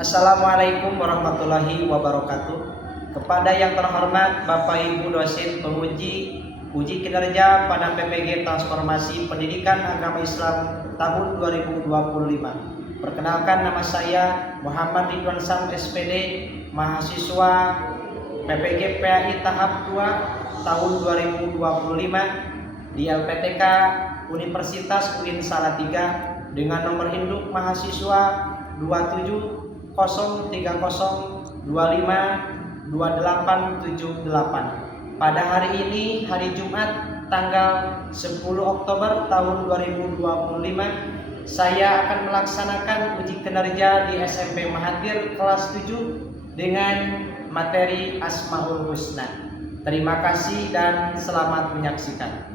Assalamualaikum warahmatullahi wabarakatuh. Kepada yang terhormat Bapak Ibu dosen penguji uji kinerja pada PPG Transformasi Pendidikan Agama Islam tahun 2025. Perkenalkan, nama saya Muhammad Ridwan Sam SPD, mahasiswa PPG PAI tahap 2 tahun 2025 di LPTK Universitas UIN Salatiga dengan nomor induk mahasiswa 270302528778. Pada hari ini, hari Jumat tanggal 10 Oktober tahun 2025, saya akan melaksanakan uji kinerja di SMP Mahathir kelas 7 dengan materi Asmaul Husna. Terima kasih dan selamat menyaksikan.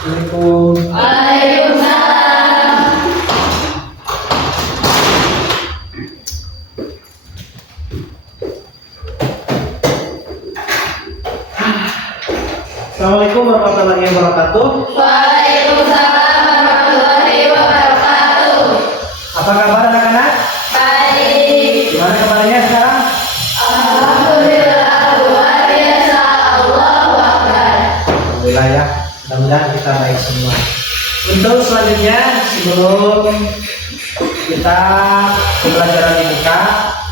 Assalamualaikum. Waalaikumsalam. Assalamualaikum warahmatullahi wabarakatuh. Waalaikumsalam warahmatullahi wabarakatuh. Apa kabar anak-anak? Baik. Gimana kabarnya sekarang? Alhamdulillah, luar biasa. Allahu Akbar. Alhamdulillah ya. Mudah-mudahan kita baik semua. Untuk selanjutnya, sebelum kita pembelajaran dibuka,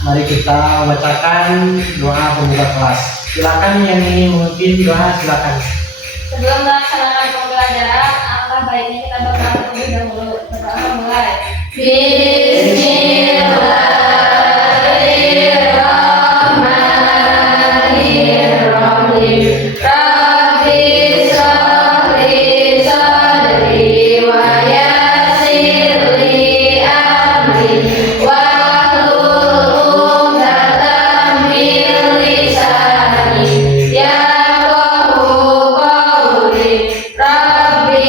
mari kita bacakan doa pembuka kelas. Silakan yang ingin memimpin doa, silakan. Sebelum melaksanakan pembelajaran, alangkah baiknya kita berdoa terlebih dahulu. Pertama mulai. Bismillahirrahmanirrahim. Rabbi sholli sadri wa yassir li amri wahlul 'uqdatam min lisani yafqahu qawli. Rabbi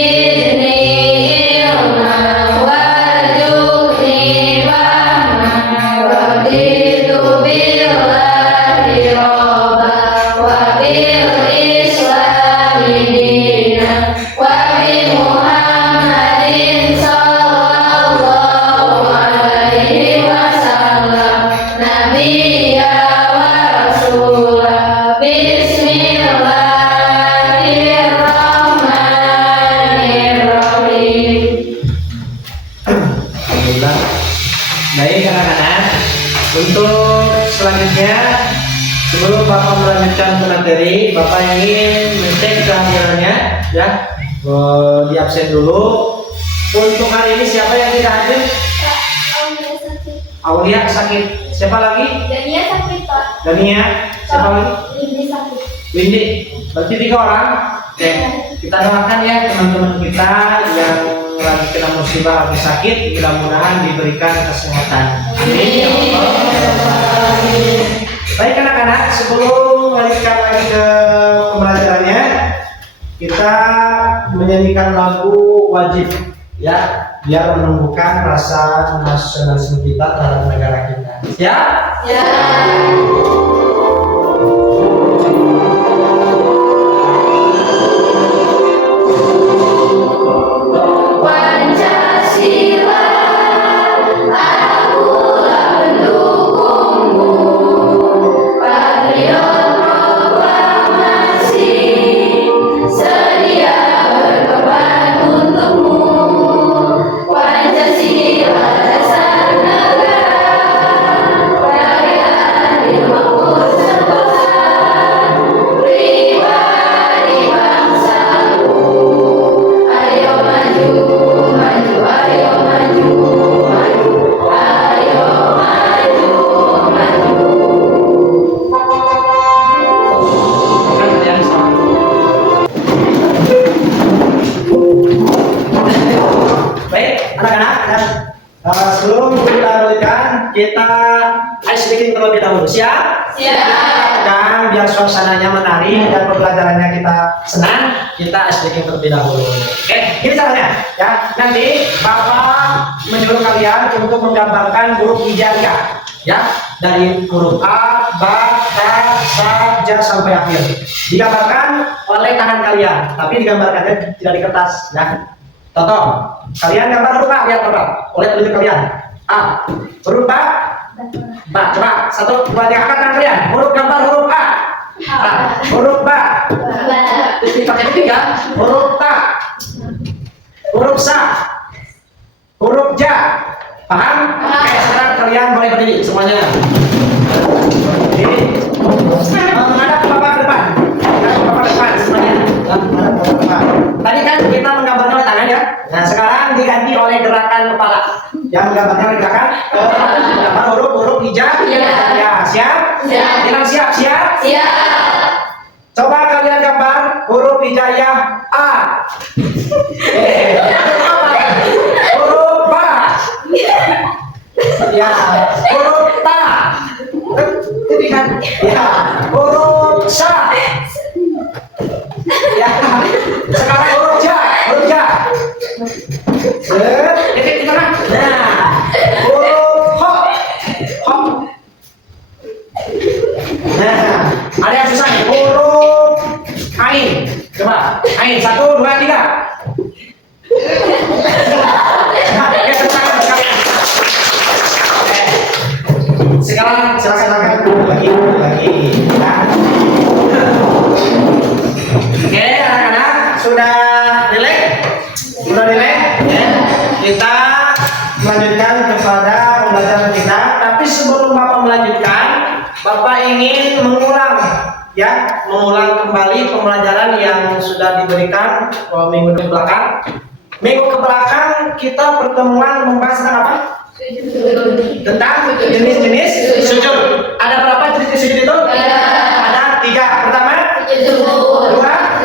zidni ilman warzuqni fahman raditu billahi rabban wa bil islami dinan wa bi Muhammadin sallallahu alaihi wasallam nabiyya wa rasulah. Bismillahirrahmanirrahim. Alhamdulillah. Baik anak-anak, untuk selanjutnya sebelum Bapak melanjutkan ke materi, Bapak ingin mengecek kehadirannya ya. Di absen dulu. Untuk hari ini siapa yang tidak hadir? Aulia sakit. Siapa lagi? Dania sakit, Pak. Dania. Siapa lagi? Ini sakit. Windy. Berarti 3 orang. Oke. Kita doakan ya teman-teman kita yang lagi kena musibah, lagi sakit, mudah-mudahan diberikan kesehatan. Amin ya Allah. Baik anak-anak, sebelum melanjutkan lagi ke pembelajarannya, kita menyanyikan lagu wajib ya, biar menumbuhkan rasa nasionalisme kita terhadap negara kita. Siap? Ya. Pancasila, akulah pendukungmu. Patriot proklamasi, sedia berkorban untukmu. Pancasila dasar negara, rakyat dimakmur sebesar, pribadi bangsaku. Ayo maju, maju, ayo maju, maju, ayo maju, maju. Baik anak-anak, sebelum kita lanjutkan, kita ice breaking terlebih dahulu. Siap? Siap. Dan biar suasananya menarik dan pembelajarannya kita senang, kita ice breaking terlebih dahulu. Oke, ini caranya ya. Nanti Bapak menyuruh kalian untuk menggambarkan huruf hijaiyah. ya, dari huruf A, Ba, Ta, Sa, Ja sampai akhir. Digambarkan oleh tangan kalian, tapi digambarkannya tidak di kertas, ya. Contoh, kalian gambar huruf A, lihat coba, oleh telunjuk kalian. A, huruf A, Ba, coba 1, 2, 3, angkat tangan kalian. Huruf gambar huruf A, A, huruf Ba, titik pakai titik ya. Huruf Ta, huruf Sa, huruf Ja. Paham? Oke, sekarang kalian boleh berdiri semuanya. Berdiri. Menghadap ke bapak depan. Menghadap ke bapak depan semuanya. Menghadap ke bapak depan. Tadi kan kita menggambarkan oleh tangan ya. Nah, sekarang diganti oleh gerakan kepala. Yang menggambarkan oleh gerakan gambar huruf hijab. Ya, siap? Siap. Bilang siap, siap? Siap. Coba kalian gambar huruf hijaiyah A. Huruf Ba. Ya, huruf Ta. Ini kan. Ya, huruf Sa. Ya. Sekarang huruf Ja. Huruf Ja. Titik di tengah. Nah, huruf Ho. Ho. Nah, ada yang susah nih. Huruf Ain. Coba. Ain. 1, 2, 3. Oke, sekarang silakan lagi. Ya. Oke, anak-anak sudah relax? Sudah relax? Ya. Kita melanjutkan kepada pembelajaran kita. Tapi sebelum Bapak melanjutkan, Bapak ingin mengulang kembali pembelajaran yang sudah diberikan minggu ke belakang. Minggu ke belakang kita pertemuan membahas tentang apa? Tentang jenis-jenis sujud. Ada berapa jenis sujud itu? Ada 3. Pertama, 2,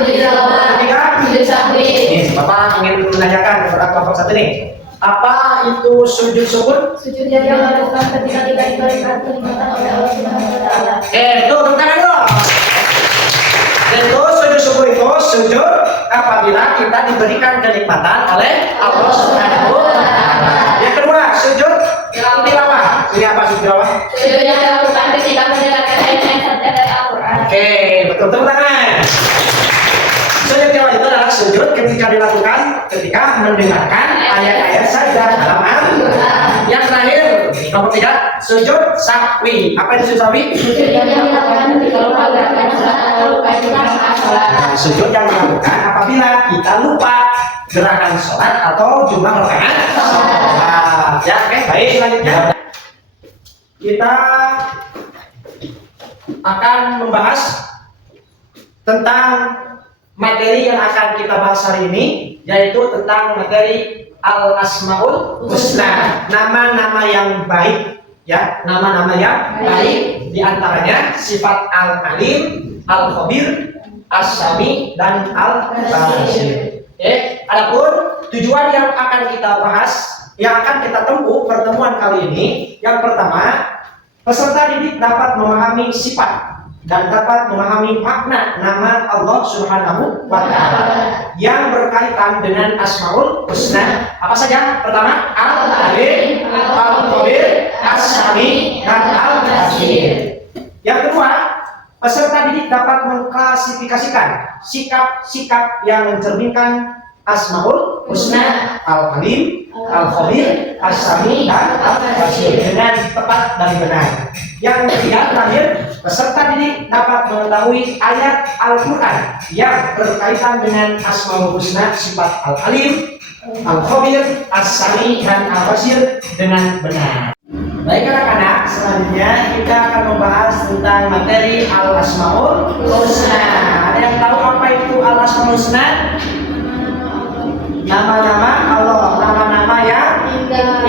3. Nih, Bapak ingin menanyakan kepada kelompok 1 nih. Apa itu sujud syukur? Sujud yang dilakukan ketika kita diberikan kenikmatan oleh Allah Subhanahu wa taala. Itu tepuk tangan dulu. Itu sujud syukur itu sujud apabila kita diberikan kenikmatan oleh Allah Subhanahu wa taala. Yang kedua, sujud tilawah. Ini apa sujud tilawah? Sujud yang dilakukan ketika mendengarkan ayat-ayat saja dari Al-Qur'an. Oke, betul, tepuk tangan. Sujud tilawah itu adalah sujud ketika dilakukan ketika mendengarkan ayat-ayat saja dalam Al-Qur'an. Yang terakhir, nomor 3, sujud sahwi. Apa itu sujud sahwi? Sujud yang dilakukan ketika lupa gerakan salat atau lupa jumlah salat. Nah, sujud yang dilakukan apabila kita lupa gerakan sholat atau jumlah rakaat sholat. Ya, oke, baik, selanjutnya kita akan membahas tentang materi yang akan kita bahas hari ini, yaitu tentang materi Al-Asmaul Husna, nama-nama yang baik, ya, nama-nama yang baik, diantaranya sifat Al-Alim, Al-Khabir, As-Sami, dan Al-Basir. Adapun tujuan yang akan kita bahas, yang akan kita tempuh pertemuan kali ini, yang pertama, peserta didik dapat memahami sifat dan dapat memahami makna nama Allah Subhanahu wa taala yang berkaitan dengan Asmaul Husna. Apa saja? Pertama, Al-Alim, Al-Khabir, As-Sami, dan Al-Basir. Yang kedua, peserta didik dapat mengklasifikasikan sikap-sikap yang mencerminkan Asmaul Husna, Al-Alim, Al-Khabir, As-Sami, dan Al-Basir dengan tepat dan benar. Yang ketiga, terakhir, peserta didik dapat mengetahui ayat Al-Quran yang berkaitan dengan Asmaul Husna, sifat Al-Alim, Al-Khabir, As-Sami, dan Al-Basir dengan benar. Baik anak-anak, selanjutnya kita akan membahas tentang materi Al-Asmaul Husna. Ada yang tahu apa itu Al-Asmaul Husna? Nama-nama Allah, nama-nama yang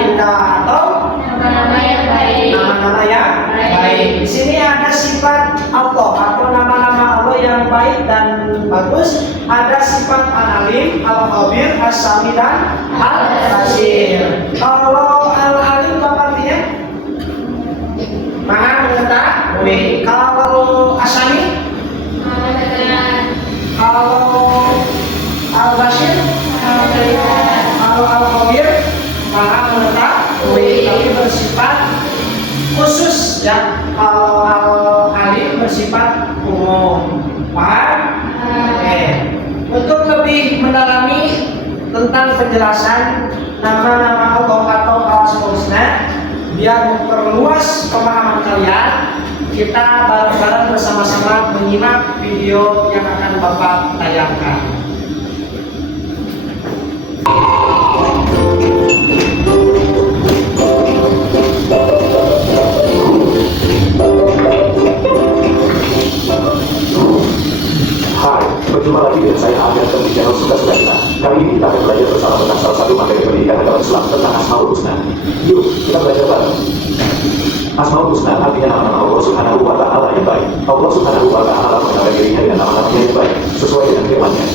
indah atau Nama-nama yang baik. nama-nama yang baik. Di sini ada sifat Allah atau nama-nama Allah yang baik dan bagus. Ada sifat Al-Alim, Al-Khabir, As-Sami, dan Al-Basir. Kalau Al-Alim apa artinya? Maha mengetahui. Kalau As-Sami? Kalau Al-Basir? Kalau Al-Khabir? Maha mengetahui, tapi bersifat khusus Ya, al-alim bersifat umum. Paham? Oke. Untuk lebih mendalami tentang penjelasan nama-nama Allah atau Al-Asmaul Husna, biar memperluas pemahaman kalian, kita bareng-bareng bersama-sama menyimak video yang akan Bapak tayangkan. Hai, berjumpa lagi dengan saya Amir di channel Suka Suka Kita. Kali ini kita akan belajar bersama tentang salah satu materi pendidikan agama Islam tentang Asmaul Husna. Yuk, kita belajar bareng. Asmaul Husna artinya nama-nama Allah Subhanahu wa Ta'ala yang baik. Allah Subhanahu wa Ta'ala mengenal dirinya dengan nama-namanya yang baik sesuai dengan firman-Nya.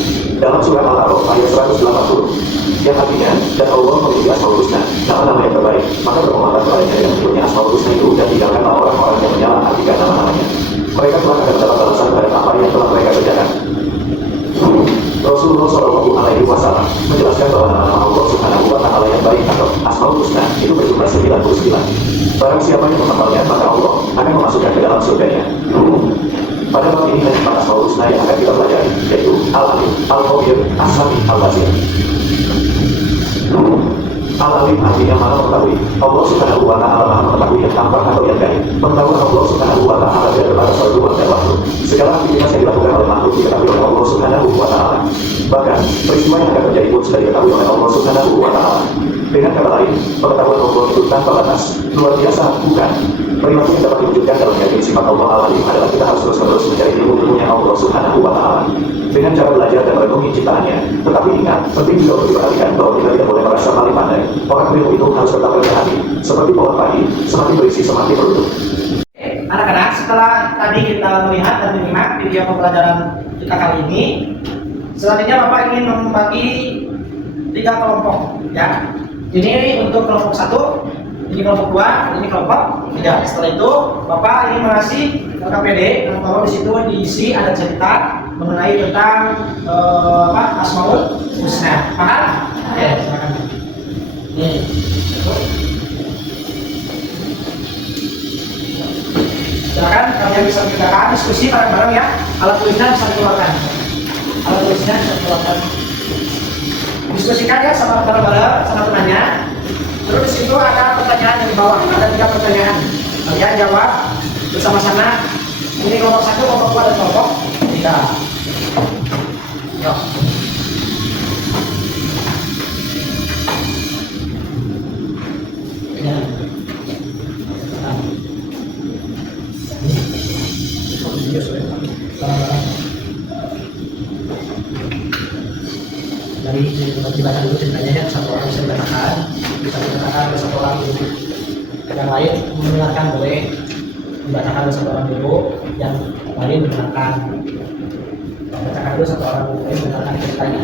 Dalam surah Al-A'raf ayat 180, yang artinya, dan Allah memiliki Asmaul Husna, nama-nama yang terbaik. Maka bermohonlah kepadanya dengan menyebutnya Asmaul Husna itu dan tinggalkanlah orang-orang yang menyalah artikan nama-namanya. Mereka telah akan mendapat balasan terhadap apa yang telah mereka kerjakan. Rasulullah Shallallahu Alaihi Wasallam menjelaskan bahwa nama-nama Allah Subhanahu wa Ta'ala yang baik atau Asmaul Husna itu berjumlah 99. Barang siapa yang menghafalnya, maka Allah akan memasukkan ke dalam surganya. Pada bab ini hanya 4 Asmaul Husna yang akan kita pelajari, yaitu Al-Alim, Al-Khabir, As-Sami, Al-Basir. Al-Alim artinya maha mengetahui. Allah Subhanahu wa Ta'ala maha mengetahui yang tampak atau yang gaib. Pengetahuan Allah Subhanahu wa Ta'ala tidak terbatas oleh ruang dan waktu. Segala aktivitas yang dilakukan oleh makhluk diketahui oleh Allah Subhanahu wa Ta'ala. Bahkan peristiwa yang akan terjadi pun sudah diketahui oleh Allah Subhanahu wa Ta'ala. Dengan kata lain, pengetahuan Allah itu tanpa batas. Luar biasa, bukan? Perilaku yang dapat diwujudkan dalam meyakini sifat Allah Al-Alim adalah kita harus terus-menerus mencari ilmu-ilmunya Allah Subhanahu wa Ta'ala dengan cara belajar dan merenungi ciptaannya. Tetapi ingat, penting juga untuk diperhatikan bahwa kita tidak boleh merasa paling pandai. Orang berilmu itu harus tetap rendah hati. Seperti pohon padi, semakin berisi semakin beruntung. Anak-anak, setelah tadi kita melihat dan menyimak video pembelajaran kita kali ini, selanjutnya Bapak ingin membagi 3 kelompok, ya. Ini untuk kelompok 1, ini kelompok 2, ini kelompok 3. Setelah itu Bapak ingin mengasih KPD, yang kalau di situ diisi ada cerita mengenai tentang Asmaul Husna. Paham? Oke, silakan. Nih. Silakan kalian bisa mengerjakan diskusi bareng-bareng ya. Alat tulisnya bisa dikeluarkan. Alat tulisnya bisa dikeluarkan. Diskusikan ya sama bareng-bareng sama temannya. Terus di situ ada pertanyaan di bawah, ada 3 pertanyaan. Kalian jawab bersama-sama. Ini kelompok 1, kelompok 2, dan kelompok 3. Yuk. Ya. Dari dibaca dulu ceritanya ya, satu orang bisa dibacakan oleh satu orang dulu. Yang lain mendengarkan boleh dibacakan oleh satu orang dulu, yang lain mendengarkan. Bacakan dulu satu orang dulu, mendengarkan ceritanya.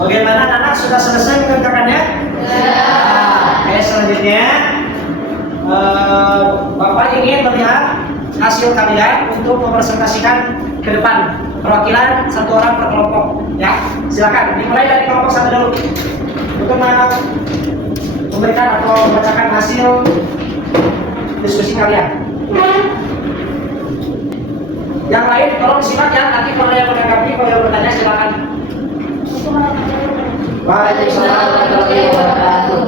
Bagaimana anak-anak, sudah selesai mengerjakannya? Ya. Oke, selanjutnya Bapak ingin melihat hasil kalian untuk mempresentasikan ke depan perwakilan 1 orang per kelompok. Ya, silakan dimulai dari kelompok 1 dulu untuk memberikan atau membacakan hasil diskusi kalian. Yang lain tolong disimak ya, nanti kalau yang menanggapi, kalau yang bertanya silakan. Waalaikumsalam warahmatullahi wabarakatuh.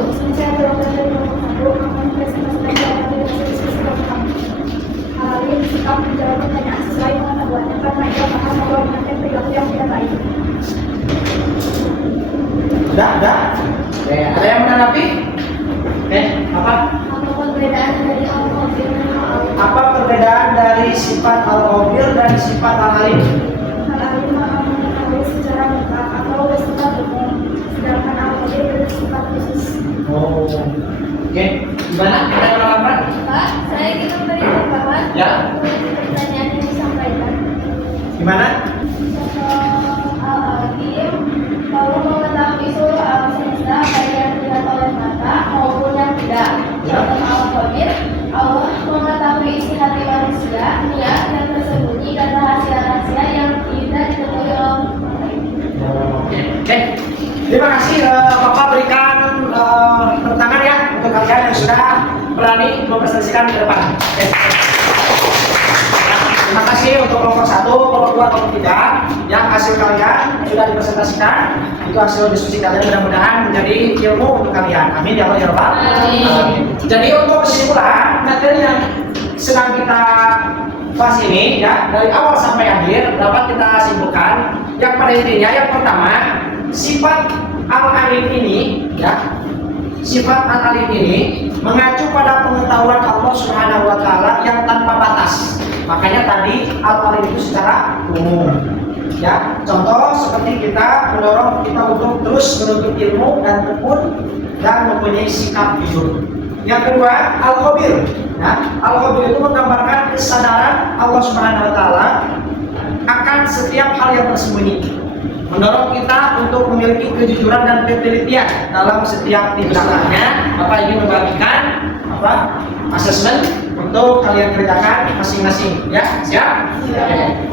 Udah? Oke, ada yang menanggapi? Oke, apa? Apa perbedaan dari sifat Al-Khabir dan sifat Al-Alim? Al-Alim maha mengetahui secara mutlak atau bersifat umum, sedangkan Al-Khabir bersifat khusus. Oh, oke. Gimana? Ada apa? Pak, saya ingin memberi tanggapan Ya. untuk pertanyaan yang disampaikan. Gimana? Al-Hakim bahwa mengetahui seluruh alam semesta baik yang dilihat oleh mata maupun yang tidak. Ya. Contoh Al-Khabir, Allah mengetahui isi hati manusia, niat yang tersembunyi dan rahasia-rahasia yang tidak diketahui oleh orang lain. Oke. Terima kasih Bapak berikan tepuk tangan ya untuk kalian yang sudah berani mempresentasikan ke depan. Oke. Terima kasih untuk kelompok 1, kelompok 2, kelompok 3 yang hasil kalian sudah dipresentasikan. Itu hasil diskusi kalian, mudah-mudahan menjadi ilmu untuk kalian. Amin ya Allah ya Rabbal alamin. Jadi untuk kesimpulan materi yang sedang kita bahas ini ya dari awal sampai akhir dapat kita simpulkan yang pada intinya yang pertama sifat al-alim ini ya, sifat al-alim ini mengacu pada pengetahuan Allah Subhanahu wa taala yang tanpa batas. Makanya tadi al-alim itu secara umum. Ya, contoh seperti kita mendorong kita untuk terus menuntut ilmu dan tekun dan mempunyai sikap jujur. Yang kedua, al-khabir. Ya, al-khabir itu menggambarkan kesadaran Allah Subhanahu wa taala akan setiap hal yang tersembunyi. Mendorong kita untuk memiliki kejujuran dan ketelitian dalam setiap tindakannya. Bapak ingin membagikan asesmen untuk kalian kerjakan masing-masing. Ya, siap? Oke.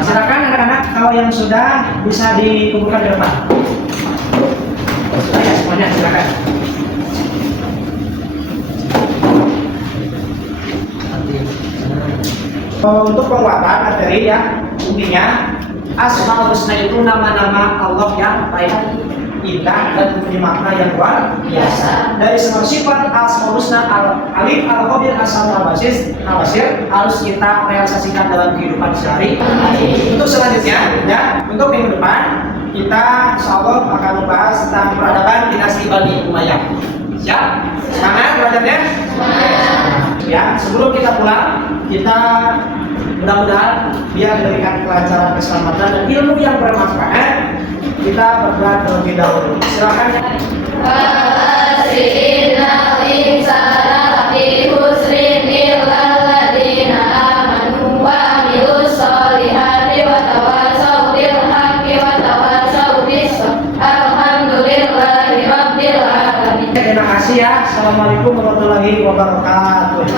Silakan anak-anak kalau yang sudah bisa dikumpulkan di depan. Ayo semuanya silakan. Untuk penguatan materi ya intinya Asmaul Husna itu nama-nama Allah yang baik, indah dan mempunyai makna yang luar biasa. Dari semua sifat Asmaul Husna al-Alim, al-Khabir, as-Sami, al-Basir harus kita realisasikan dalam kehidupan sehari-hari. Untuk selanjutnya ya, untuk minggu depan kita insyaallah akan membahas tentang peradaban dinasti Bani Umayyah. Siap? Semangat belajarnya? Ya, sebelum kita pulang, kita mudah-mudahan biar diberikan kelancaran, keselamatan dan ilmu yang bermanfaat. Kita berdoa terlebih dahulu. Silakan. Terima kasih ya. Assalamualaikum warahmatullahi wabarakatuh.